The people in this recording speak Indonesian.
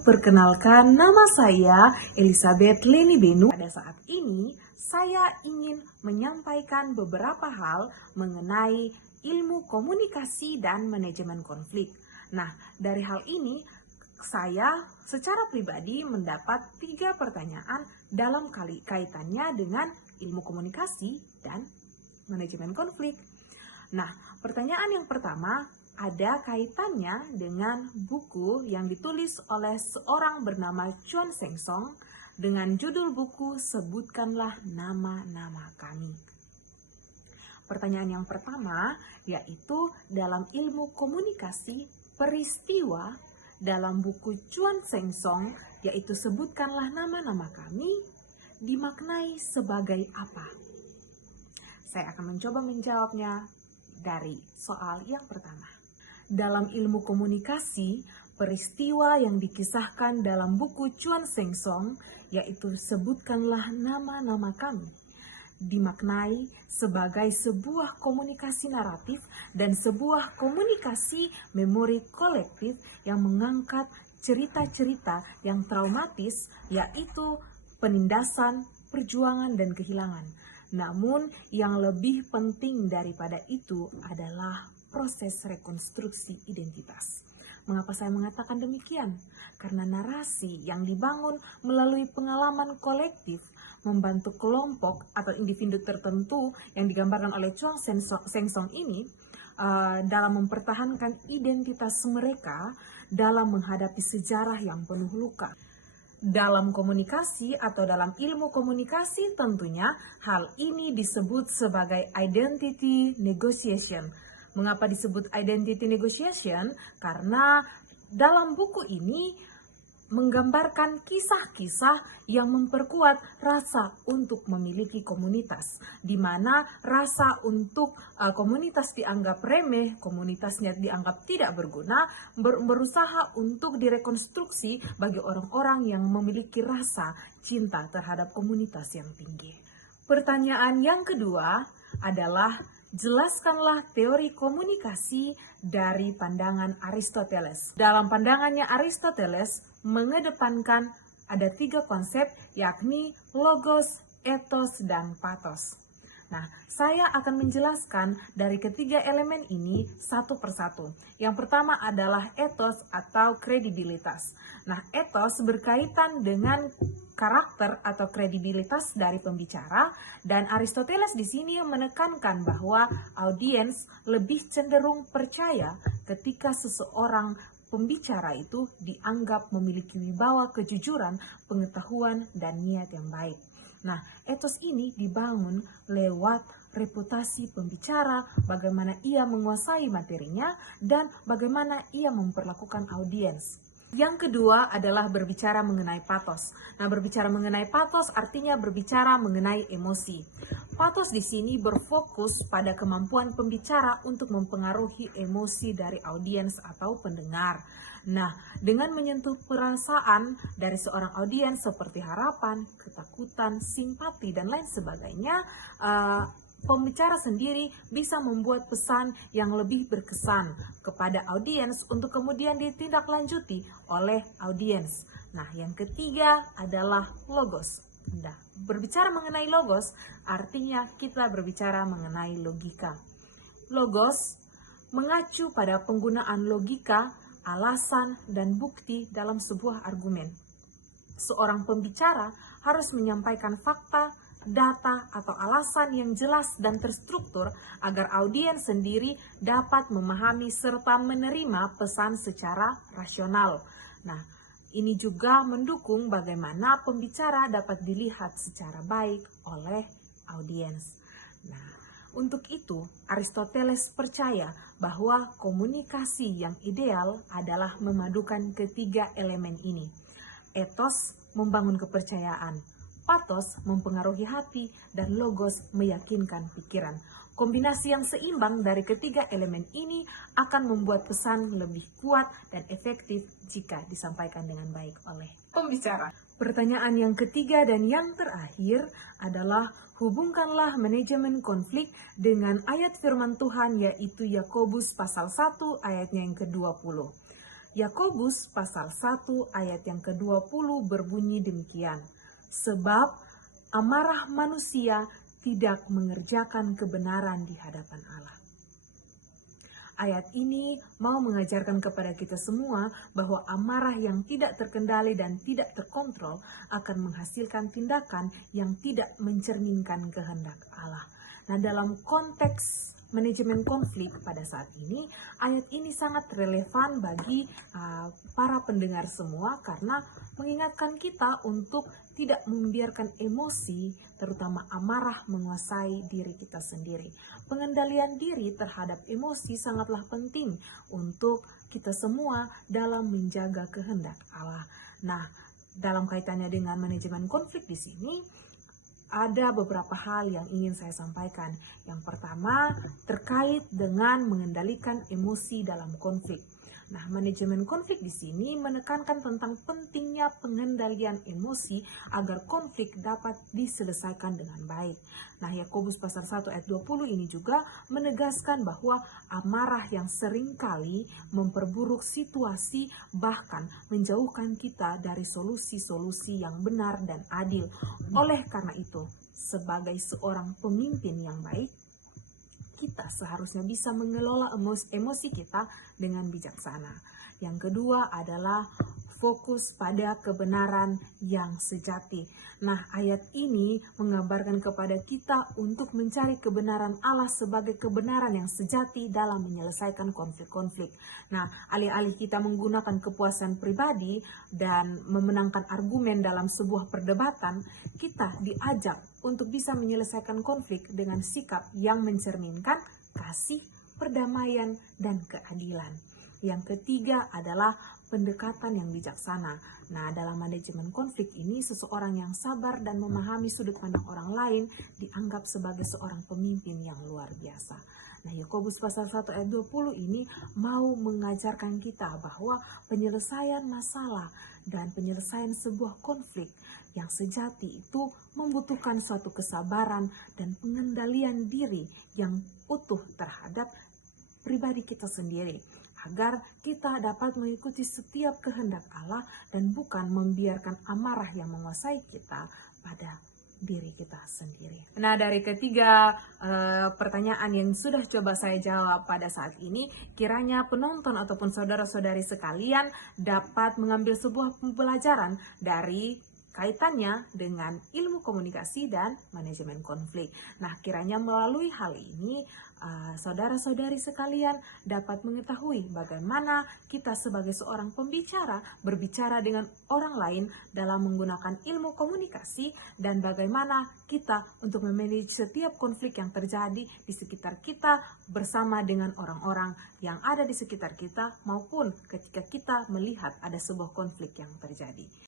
perkenalkan nama saya Elizabeth Leni Benu. Pada saat ini saya ingin menyampaikan beberapa hal mengenai ilmu komunikasi dan manajemen konflik. Nah, dari hal ini saya secara pribadi mendapat 3 pertanyaan dalam kaitannya dengan ilmu komunikasi dan manajemen konflik. Nah, pertanyaan yang pertama ada kaitannya dengan buku yang ditulis oleh seorang bernama Chuan Sheng Song dengan judul buku Sebutkanlah Nama-Nama Kami. Pertanyaan yang pertama yaitu dalam ilmu komunikasi peristiwa dalam buku Chuan Sheng Song yaitu Sebutkanlah Nama-Nama Kami dimaknai sebagai apa? Saya akan mencoba menjawabnya dari soal yang pertama. Dalam ilmu komunikasi, peristiwa yang dikisahkan dalam buku Chuan Sheng Song, yaitu Sebutkanlah Nama-Nama Kami, dimaknai sebagai sebuah komunikasi naratif dan sebuah komunikasi memori kolektif yang mengangkat cerita-cerita yang traumatis, yaitu penindasan, perjuangan, dan kehilangan. Namun, yang lebih penting daripada itu adalah proses rekonstruksi identitas. Mengapa saya mengatakan demikian? Karena narasi yang dibangun melalui pengalaman kolektif membantu kelompok atau individu tertentu yang digambarkan oleh Chuan Sheng Song ini dalam mempertahankan identitas mereka dalam menghadapi sejarah yang penuh luka. Dalam komunikasi atau dalam ilmu komunikasi tentunya hal ini disebut sebagai identity negotiation. Mengapa disebut identity negotiation? Karena dalam buku ini menggambarkan kisah-kisah yang memperkuat rasa untuk memiliki komunitas, di mana rasa untuk komunitas dianggap remeh, komunitasnya dianggap tidak berguna, berusaha untuk direkonstruksi bagi orang-orang yang memiliki rasa cinta terhadap komunitas yang tinggi. Pertanyaan yang kedua adalah, jelaskanlah teori komunikasi dari pandangan Aristoteles. Dalam pandangannya Aristoteles mengedepankan ada 3 konsep, yakni logos, ethos, dan pathos. Nah, saya akan menjelaskan dari ketiga elemen ini satu persatu. Yang pertama adalah ethos atau kredibilitas. Nah, ethos berkaitan dengan karakter atau kredibilitas dari pembicara, dan Aristoteles di sini menekankan bahwa audiens lebih cenderung percaya ketika seseorang pembicara itu dianggap memiliki wibawa kejujuran, pengetahuan, dan niat yang baik. Nah, ethos ini dibangun lewat reputasi pembicara, bagaimana ia menguasai materinya, dan bagaimana ia memperlakukan audiens. Yang kedua adalah berbicara mengenai pathos. Nah, berbicara mengenai pathos artinya berbicara mengenai emosi. Pathos di sini berfokus pada kemampuan pembicara untuk mempengaruhi emosi dari audiens atau pendengar. Nah, dengan menyentuh perasaan dari seorang audiens seperti harapan, ketakutan, simpati, dan lain sebagainya, pembicara sendiri bisa membuat pesan yang lebih berkesan kepada audiens untuk kemudian ditindaklanjuti oleh audiens. Nah, yang ketiga adalah logos. Nah, berbicara mengenai logos artinya kita berbicara mengenai logika. Logos mengacu pada penggunaan logika, alasan, dan bukti dalam sebuah argumen. Seorang pembicara harus menyampaikan fakta, data, atau alasan yang jelas dan terstruktur agar audiens sendiri dapat memahami serta menerima pesan secara rasional. Nah, ini juga mendukung bagaimana pembicara dapat dilihat secara baik oleh audiens. Nah, untuk itu Aristoteles percaya bahwa komunikasi yang ideal adalah memadukan ketiga elemen ini. Ethos membangun kepercayaan, pathos mempengaruhi hati, dan logos meyakinkan pikiran. Kombinasi yang seimbang dari ketiga elemen ini akan membuat pesan lebih kuat dan efektif jika disampaikan dengan baik oleh pembicara. Pertanyaan yang ketiga dan yang terakhir adalah, hubungkanlah manajemen konflik dengan ayat firman Tuhan yaitu Yakobus pasal 1 ayatnya yang ke-20. Yakobus pasal 1 ayat yang ke-20 berbunyi demikian. Sebab amarah manusia tidak mengerjakan kebenaran di hadapan Allah. Ayat ini mau mengajarkan kepada kita semua bahwa amarah yang tidak terkendali dan tidak terkontrol akan menghasilkan tindakan yang tidak mencerminkan kehendak Allah. Nah, dalam konteks manajemen konflik pada saat ini, ayat ini sangat relevan bagi para pendengar semua karena mengingatkan kita untuk tidak membiarkan emosi, terutama amarah, menguasai diri kita sendiri. Pengendalian diri terhadap emosi sangatlah penting untuk kita semua dalam menjaga kehendak Allah. Nah, dalam kaitannya dengan manajemen konflik di sini, ada beberapa hal yang ingin saya sampaikan. Yang pertama, terkait dengan mengendalikan emosi dalam konflik. Nah, manajemen konflik di sini menekankan tentang pentingnya pengendalian emosi agar konflik dapat diselesaikan dengan baik. Nah, Yakobus pasal 1 ayat 20 ini juga menegaskan bahwa amarah yang seringkali memperburuk situasi bahkan menjauhkan kita dari solusi-solusi yang benar dan adil. Oleh karena itu, sebagai seorang pemimpin yang baik, kita seharusnya bisa mengelola emosi kita dengan bijaksana. Yang kedua adalah fokus pada kebenaran yang sejati. Nah, ayat ini mengabarkan kepada kita untuk mencari kebenaran Allah sebagai kebenaran yang sejati dalam menyelesaikan konflik-konflik. Nah, alih-alih kita menggunakan kepuasan pribadi dan memenangkan argumen dalam sebuah perdebatan, kita diajak untuk bisa menyelesaikan konflik dengan sikap yang mencerminkan kasih, perdamaian, dan keadilan. Yang ketiga adalah pendekatan yang bijaksana. Nah, dalam manajemen konflik ini, seseorang yang sabar dan memahami sudut pandang orang lain dianggap sebagai seorang pemimpin yang luar biasa. Nah, Yakobus pasal 1 ayat 20 ini mau mengajarkan kita bahwa penyelesaian masalah dan penyelesaian sebuah konflik yang sejati itu membutuhkan suatu kesabaran dan pengendalian diri yang utuh terhadap pribadi kita sendiri, agar kita dapat mengikuti setiap kehendak Allah dan bukan membiarkan amarah yang menguasai kita pada diri kita sendiri. Nah, dari ketiga pertanyaan yang sudah coba saya jawab pada saat ini, kiranya penonton ataupun saudara-saudari sekalian dapat mengambil sebuah pembelajaran dari kaitannya dengan ilmu komunikasi dan manajemen konflik. Nah, kiranya melalui hal ini, saudara-saudari sekalian dapat mengetahui bagaimana kita sebagai seorang pembicara berbicara dengan orang lain dalam menggunakan ilmu komunikasi dan bagaimana kita untuk memanage setiap konflik yang terjadi di sekitar kita bersama dengan orang-orang yang ada di sekitar kita maupun ketika kita melihat ada sebuah konflik yang terjadi.